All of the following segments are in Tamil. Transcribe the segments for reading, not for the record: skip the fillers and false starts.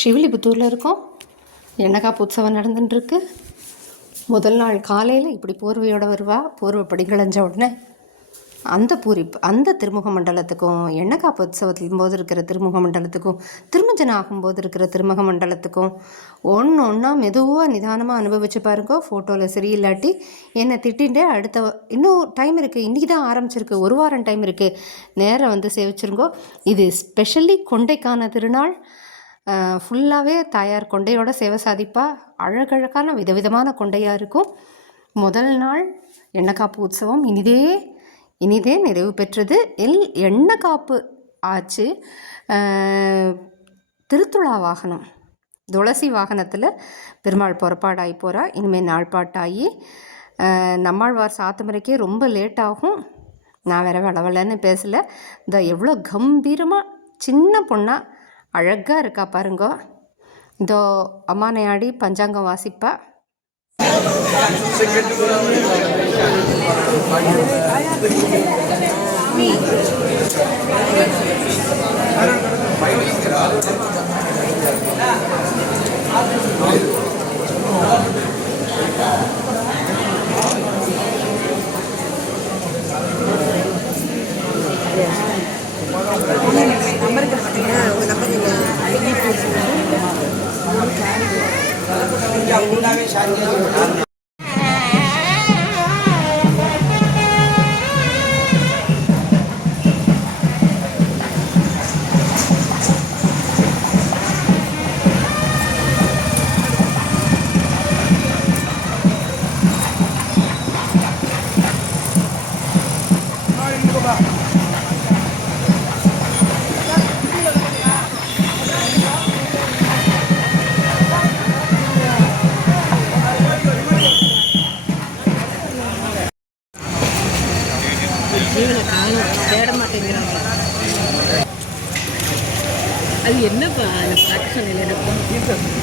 ஸ்ரீவில்லிபுத்தூரில் இருக்கோம். எண்ணெய் உற்சவம் நடந்துட்டுருக்கு. முதல் நாள் காலையில் இப்படி போர்வையோடு வருவா. போர்வை படிகளஞ்ச உடனே அந்த திருமுக மண்டலத்துக்கும் எண்ணெய் உற்சவத்தின் போது இருக்கிற திருமுக மண்டலத்துக்கும் திருமஞ்சனம் ஆகும்போது இருக்கிற திருமுக மண்டலத்துக்கும் ஒன்று ஒன்றா மெதுவாக நிதானமாக அனுபவிச்சு பாருங்க. ஃபோட்டோவில் சரியில்லாட்டி என்னை திட்டின்ட்டு இன்னும் டைம் இருக்குது, இன்றைக்கி தான் ஆரம்பிச்சிருக்கு, ஒரு வாரம் டைம் இருக்குது, நேரம் வந்து சேவிச்சிருங்கோ. இது ஸ்பெஷலி கொண்டைக்கான திருநாள். ஃபுல்லாகவே தாயார் கொண்டையோட சேவை சாதிப்பா. அழகழகான விதவிதமான கொண்டையாக இருக்கும். முதல் நாள் எண்ணெய் உற்சவம் இனிதே நிறைவு பெற்றது. எண்ணெய் காப்பு ஆச்சு. திருத்துழா வாகனம் துளசி வாகனத்தில் பெருமாள் புறப்பாடாகி போகிறா. இனிமேல் நாள்பாட்டாகி நம்மாழ்வார் சாத்துமுறைக்கே ரொம்ப லேட் ஆகும். நான் வேற வளவலன்னு பேசலை. இந்த எவ்வளோ கம்பீரமாக சின்ன பொண்ணாக அழகாக இருக்கா பாருங்க. இதோ அம்மானையாடி பஞ்சாங்கம் வாசிப்பா. தேட மாட்டேங்கிறாங்க. அது என்னப்பா பார்க்க சொன்னேன் எனக்கு.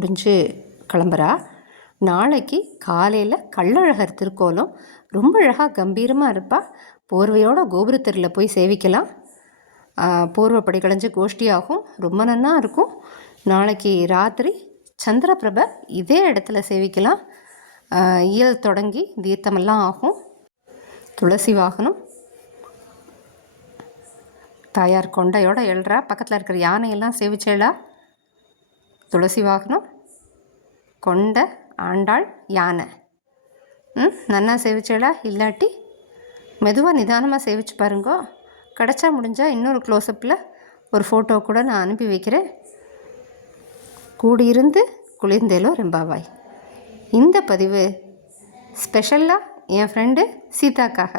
முடிஞ்சு கிளம்புறா. நாளைக்கு காலையில் கள்ளழகர் திருக்கோலம் ரொம்ப அழகாக கம்பீரமாக இருப்பாள். போர்வையோட கோபுரத்தெருவில் போய் சேவிக்கலாம். போர்வப்படி களைஞ்ச கோஷ்டியாகும், ரொம்ப நன்னா இருக்கும். நாளைக்கு ராத்திரி சந்திரபிரபை இதே இடத்துல சேவிக்கலாம். இயல் தொடங்கி தீர்த்தமெல்லாம் ஆகும். துளசி வாகனம் தாயார் கொண்டையோட எழுறா. பக்கத்தில் இருக்கிற யானையெல்லாம் சேவிச்சேளா. துளசி வாகனம், கொண்டை, ஆண்டாள், யானை. நன்னா சேவிச்சேளா. இல்லாட்டி மெதுவாக நிதானமாக சேவிச்சு பாருங்கோ. கிடச்சா முடிஞ்சால் இன்னொரு க்ளோஸ்அப்பில் ஒரு ஃபோட்டோ கூட நான் அனுப்பி வைக்கிறேன். கூடியிருந்து குளிர்ந்தேலோ ரெம்பாவாய். இந்த பதிவு ஸ்பெஷலாக என் ஃப்ரெண்டு சீதாக்காக.